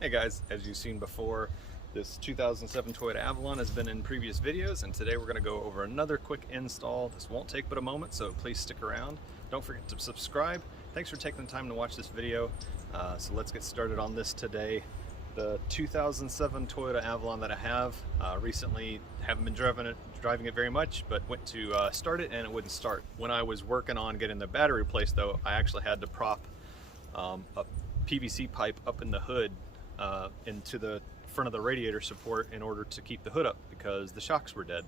Hey guys, as you've seen before, this 2007 Toyota Avalon has been in previous videos, and today we're going to go over another quick install. This won't take but a moment, so please stick around. Don't forget to subscribe. Thanks for taking the time to watch this video. So let's get started on this today. The 2007 Toyota Avalon that I have, recently haven't been driving it very much, but went to start it and it wouldn't start. When I was working on getting the battery replaced though, I actually had to prop a PVC pipe up in the hood into the front of the radiator support in order to keep the hood up because the shocks were dead.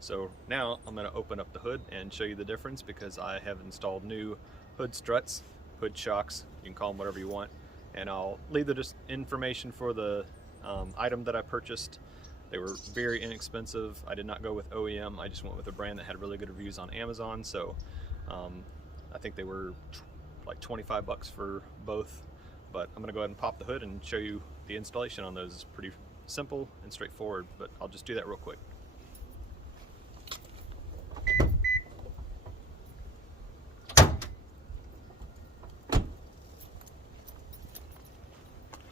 So now I'm going to open up the hood and show you the difference because I have installed new hood struts, hood shocks, you can call them whatever you want, and I'll leave the information for the item that I purchased. They were very inexpensive. I did not go with OEM, I just went with a brand that had really good reviews on Amazon, so I think they were like 25 bucks for both. But I'm going to go ahead and pop the hood and show you the installation on those. It's pretty simple and straightforward, but I'll just do that real quick.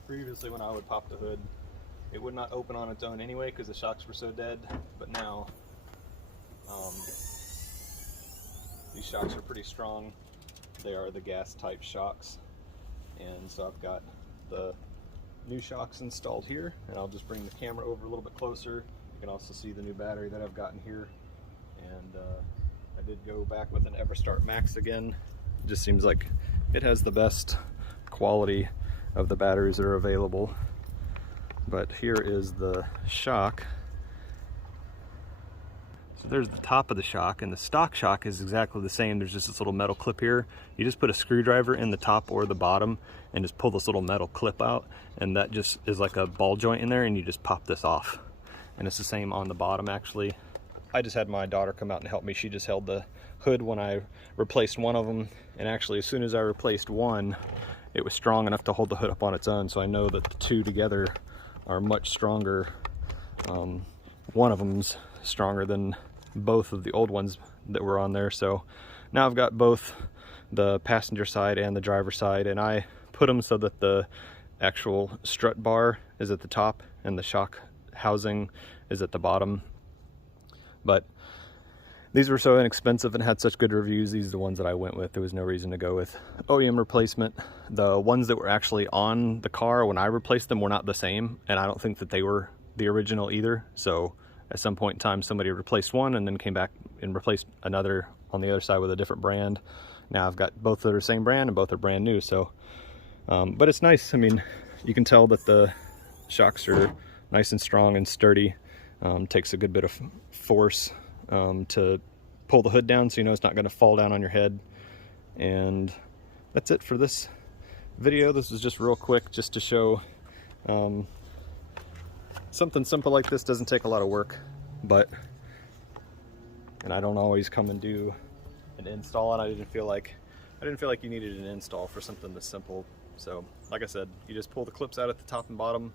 Previously when I would pop the hood, it would not open on its own anyway because the shocks were so dead, but now these shocks are pretty strong. They are the gas type shocks. And so I've got the new shocks installed here, and I'll just bring the camera over a little bit closer. You can also see the new battery that I've gotten here, and I did go back with an EverStart Max again. It just seems like it has the best quality of the batteries that are available. But here is the shock. So there's the top of the shock, and the stock shock is exactly the same. There's just this little metal clip here. You just put a screwdriver in the top or the bottom and just pull this little metal clip out, and that just is like a ball joint in there, and you just pop this off. And it's the same on the bottom actually. I just had my daughter come out and help me. She just held the hood when I replaced one of them, and actually as soon as I replaced one, it was strong enough to hold the hood up on its own, so I know that the two together are much stronger. One of them's stronger than both of the old ones that were on there. So now I've got both the passenger side and the driver side, and I put them so that the actual strut bar is at the top and the shock housing is at the bottom. But these were so inexpensive and had such good reviews, these are the ones that I went with. There was no reason to go with OEM replacement. The ones that were actually on the car when I replaced them were not the same, and I don't think that they were the original either. So at some point in time, somebody replaced one and then came back and replaced another on the other side with a different brand. Now I've got both that are the same brand and both are brand new. So, but it's nice. I mean, you can tell that the shocks are nice and strong and sturdy. Takes a good bit of force to pull the hood down, so you know it's not going to fall down on your head. And that's it for this video. This is just real quick, just to show something simple like this doesn't take a lot of work, and I don't always come and do an install, and I didn't feel like you needed an install for something this simple. So like I said, you just pull the clips out at the top and bottom,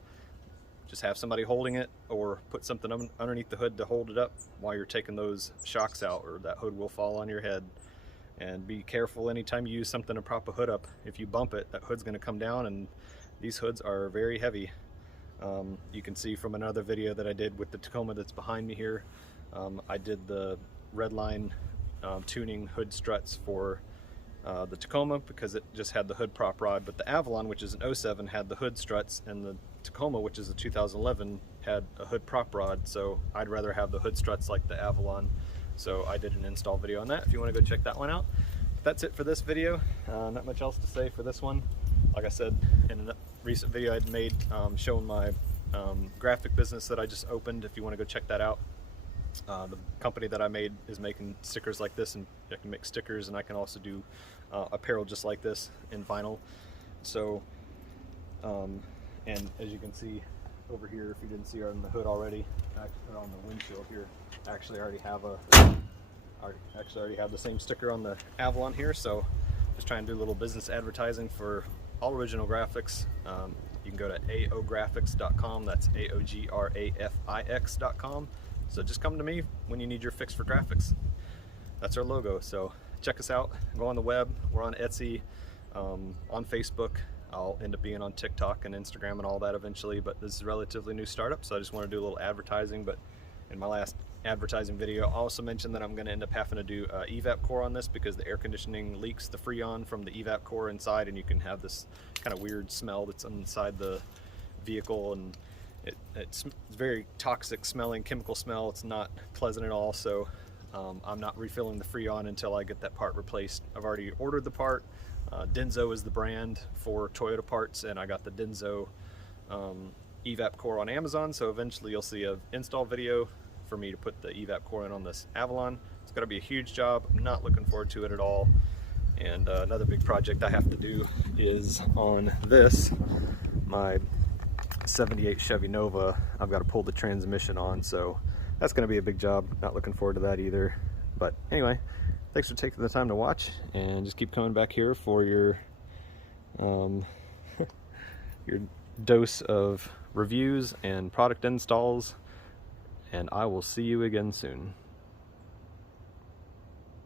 just have somebody holding it, or put something underneath the hood to hold it up while you're taking those shocks out, or that hood will fall on your head. And be careful anytime you use something to prop a hood up. If you bump it, that hood's going to come down, and these hoods are very heavy. You can see from another video that I did with the Tacoma that's behind me here, I did the Redline tuning hood struts for the Tacoma because it just had the hood prop rod, but the Avalon, which is an 07, had the hood struts, and the Tacoma, which is a 2011, had a hood prop rod. So I'd rather have the hood struts like the Avalon. So I did an install video on that if you want to go check that one out. But that's it for this video. Not much else to say for this one. Like I said in a recent video I'd made showing my graphic business that I just opened, if you want to go check that out. The company that I made is making stickers like this, and I can make stickers, and I can also do apparel just like this in vinyl. So and as you can see over here, if you didn't see it on the hood already, I actually put it on the windshield here. I actually already have the same sticker on the Avalon here, so just trying to do a little business advertising for all original graphics. You can go to aographics.com, that's AOGRAFIX.com. So just come to me when you need your fix for graphics. That's our logo, so check us out, go on the web, we're on Etsy, on Facebook, I'll end up being on TikTok and Instagram and all that eventually, but this is a relatively new startup, so I just want to do a little advertising. But in my last advertising video, I also mentioned that I'm going to end up having to do evap core on this because the air conditioning leaks the Freon from the evap core inside, and you can have this kind of weird smell that's inside the vehicle, and it's very toxic smelling, chemical smell. It's not pleasant at all, so I'm not refilling the Freon until I get that part replaced. I've already ordered the part. Denso is the brand for Toyota parts, and I got the Denso evap core on Amazon, so eventually you'll see an install video for me to put the evap core in on this Avalon. It's going to be a huge job. I'm not looking forward to it at all. And another big project I have to do is on this, my 78 Chevy Nova. I've got to pull the transmission on, so that's going to be a big job. Not looking forward to that either. But anyway, thanks for taking the time to watch, and just keep coming back here for your your dose of reviews and product installs, and I will see you again soon.